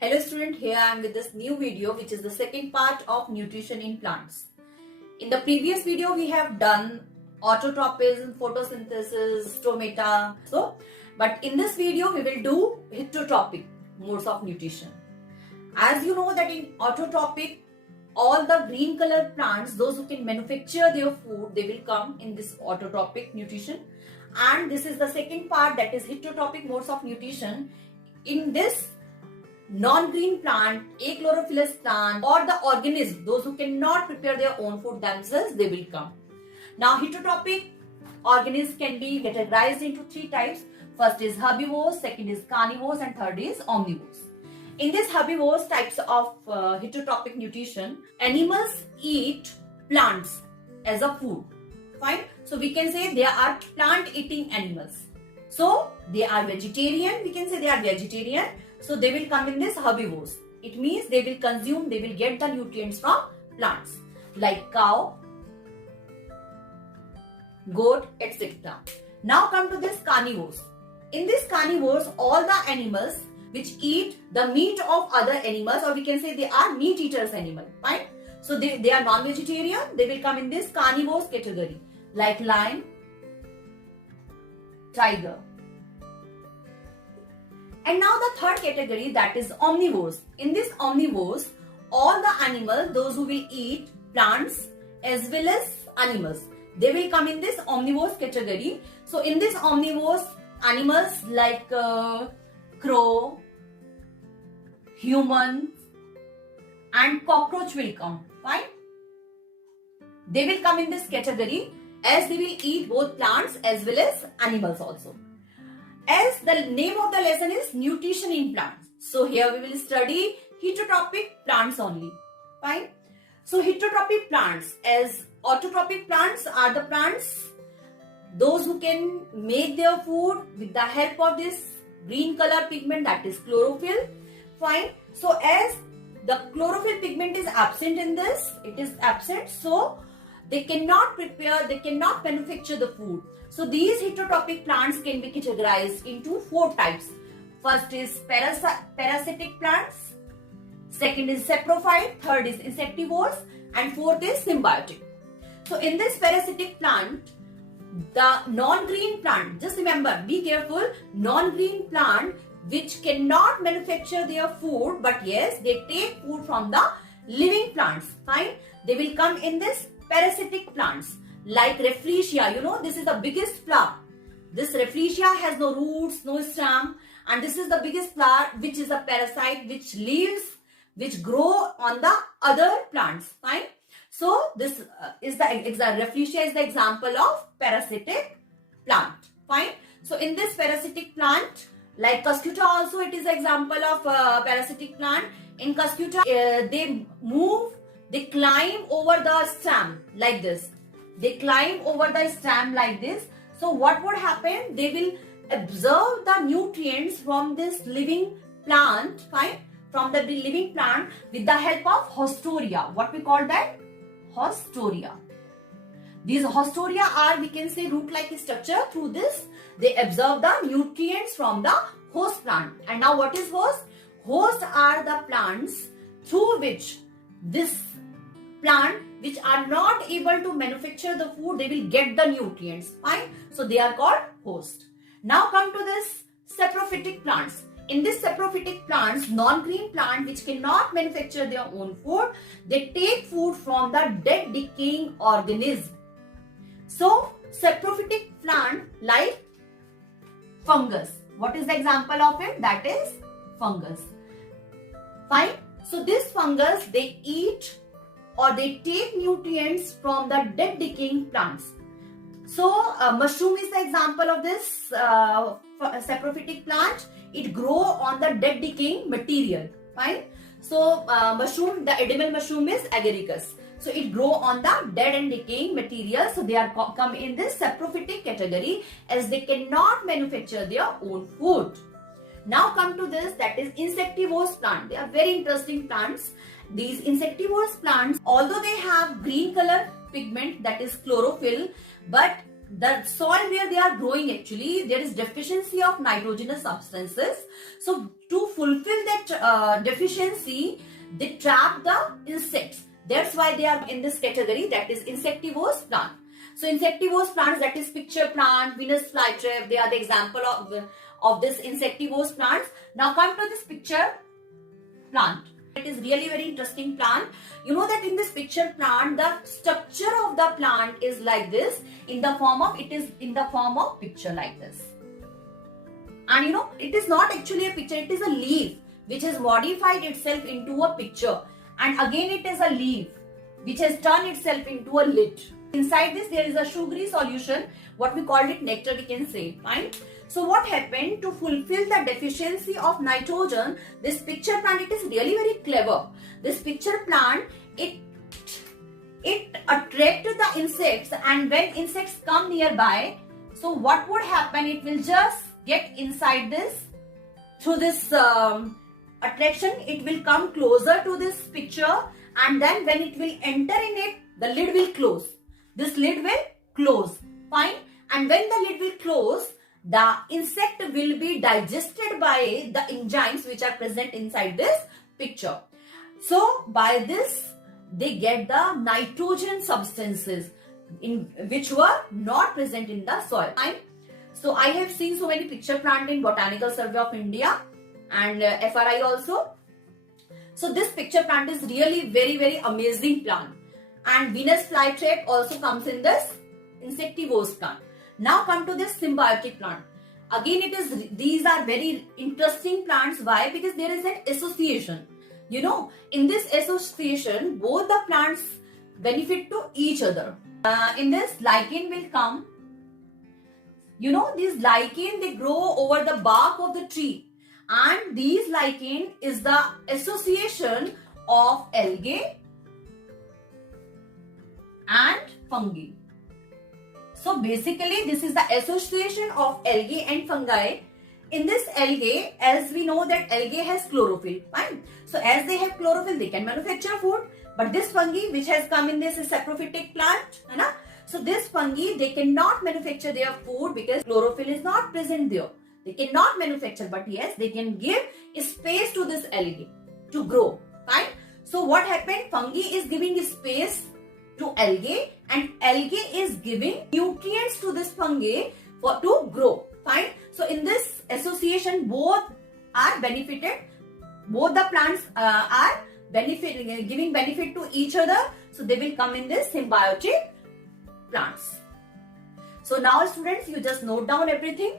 Hello student, here I am with this new video which is the second part of nutrition in plants. In the previous video we have done autotropism, photosynthesis, stomata. But in this video we will do heterotropic modes of nutrition. As you know that in autotropic, all the green color plants, those who can manufacture their food, they will come in this autotropic nutrition. And this is the second part, that is heterotropic modes of nutrition. In this non-green plant, achlorophyllous plant, or the organism, those who cannot prepare their own food themselves, they will come. Now heterotropic organisms can be categorized into three types. First is herbivores, second is carnivores, and third is omnivores. In this herbivores types of heterotropic nutrition, animals eat plants as a food. Fine. So we can say they are plant eating animals. So they are vegetarian. We can say they are vegetarian. So they will come in this herbivores. It means they will consume, they will get the nutrients from plants like cow, goat, etc. Now come to this carnivores. In this carnivores, all the animals which eat the meat of other animals, or we can say they are meat eaters animal. Fine. So they are non-vegetarian. They will come in this carnivores category like lion, tiger. And now the third category, that is omnivores. In this omnivores, all the animals, those who will eat plants as well as animals, they will come in this omnivores category. So in this omnivores, animals like crow, human, and cockroach will come. Fine. They will come in this category as they will eat both plants as well as animals also. As the name of the lesson is nutrition in plants. So here we will study heterotropic plants only. Fine. So heterotropic plants, as autotropic plants are the plants, those who can make their food with the help of this green color pigment, that is chlorophyll. Fine. So as the chlorophyll pigment is absent in this, it is absent. So they cannot prepare, they cannot manufacture the food. So these heterotropic plants can be categorized into four types. First is parasitic plants, second is saprophyte, third is insectivores, and fourth is symbiotic. So in this parasitic plant, the non-green plant, just remember, be careful, non-green plant which cannot manufacture their food, but yes, they take food from the living plants. Fine. They will come in this parasitic plants like Rafflesia. You know, this is the biggest flower. This Rafflesia has no roots, no stem, and this is the biggest flower, which is a parasite which lives, which grow on the other plants. Fine. So this is the Rafflesia is the example of parasitic plant. Fine. So in this parasitic plant, like Cuscuta also, it is an example of parasitic plant. In Cuscuta, they move, they climb over the stem like this. They climb over the stem like this. So what would happen? They will absorb the nutrients from this living plant, fine, from the living plant with the help of hostoria. What we call that? Hostoria. These hostoria are, we can say, root-like structure. Through this, they absorb the nutrients from the host plant. And now what is host? Hosts are the plants through which this plant which are not able to manufacture the food, they will get the nutrients. Fine. So they are called host. Now come to this saprophytic plants. In this saprophytic plants, non-green plant which cannot manufacture their own food, they take food from the dead decaying organism. So saprophytic plant like fungus. What is the example of it? That is fungus. Fine. So this fungus, they eat or they take nutrients from the dead decaying plants. So mushroom is the example of this saprophytic plant. It grows on the dead decaying material. Fine. So mushroom, the edible mushroom is agaricus. So it grows on the dead and decaying material. So they are come in this saprophytic category as they cannot manufacture their own food. Now come to this, that is insectivorous plant. They are very interesting plants. These insectivorous plants, although they have green color pigment, that is chlorophyll, but the soil where they are growing, actually there is deficiency of nitrogenous substances. So to fulfill that deficiency, they trap the insects. That's why they are in this category, that is insectivorous plant. So insectivorous plants, that is picture plant, Venus flytrap, they are the example of this insectivorous plants. Now come to this picture plant. It is really very interesting plant. You know that in this picture plant, the structure of the plant is like this, in the form of picture like this. And you know, it is not actually a picture, it is a leaf which has modified itself into a picture. And again it is a leaf which has turned itself into a lid. Inside this there is a sugary solution, what we called it nectar, we can say, fine. So what happened to fulfill the deficiency of nitrogen, this picture plant, it is really very clever. This picture plant, it attracts the insects, and when insects come nearby, so what would happen, it will just get inside this, through this attraction, it will come closer to this picture, and then when it will enter in it, the lid will close. This lid will close, fine. And when the lid will close, the insect will be digested by the enzymes which are present inside this picture. So by this, they get the nitrogen substances which were not present in the soil. Fine. So I have seen so many picture plant in Botanical Survey of India and FRI also. So this picture plant is really very amazing plant. And Venus flytrap also comes in this insectivorous plant. Now come to this symbiotic plant. Again, these are very interesting plants. Why? Because there is an association. You know, in this association, both the plants benefit to each other. In this, lichen will come. You know, these lichen, they grow over the bark of the tree. And these lichen is the association of algae and fungi. So basically, this is the association of algae and fungi. In this algae, as we know that algae has chlorophyll, fine. So as they have chlorophyll, they can manufacture food. But this fungi which has come in this is saprophytic plant, है ना? So this fungi, they cannot manufacture their food because chlorophyll is not present there. They cannot manufacture, but yes, they can give space to this algae to grow, fine. So what happened? Fungi is giving space to algae, and algae is giving nutrients to this fungi to grow, fine. So in this association, both are benefited. Both the plants are giving benefit to each other. So they will come in this symbiotic plants. So now students, you just note down everything.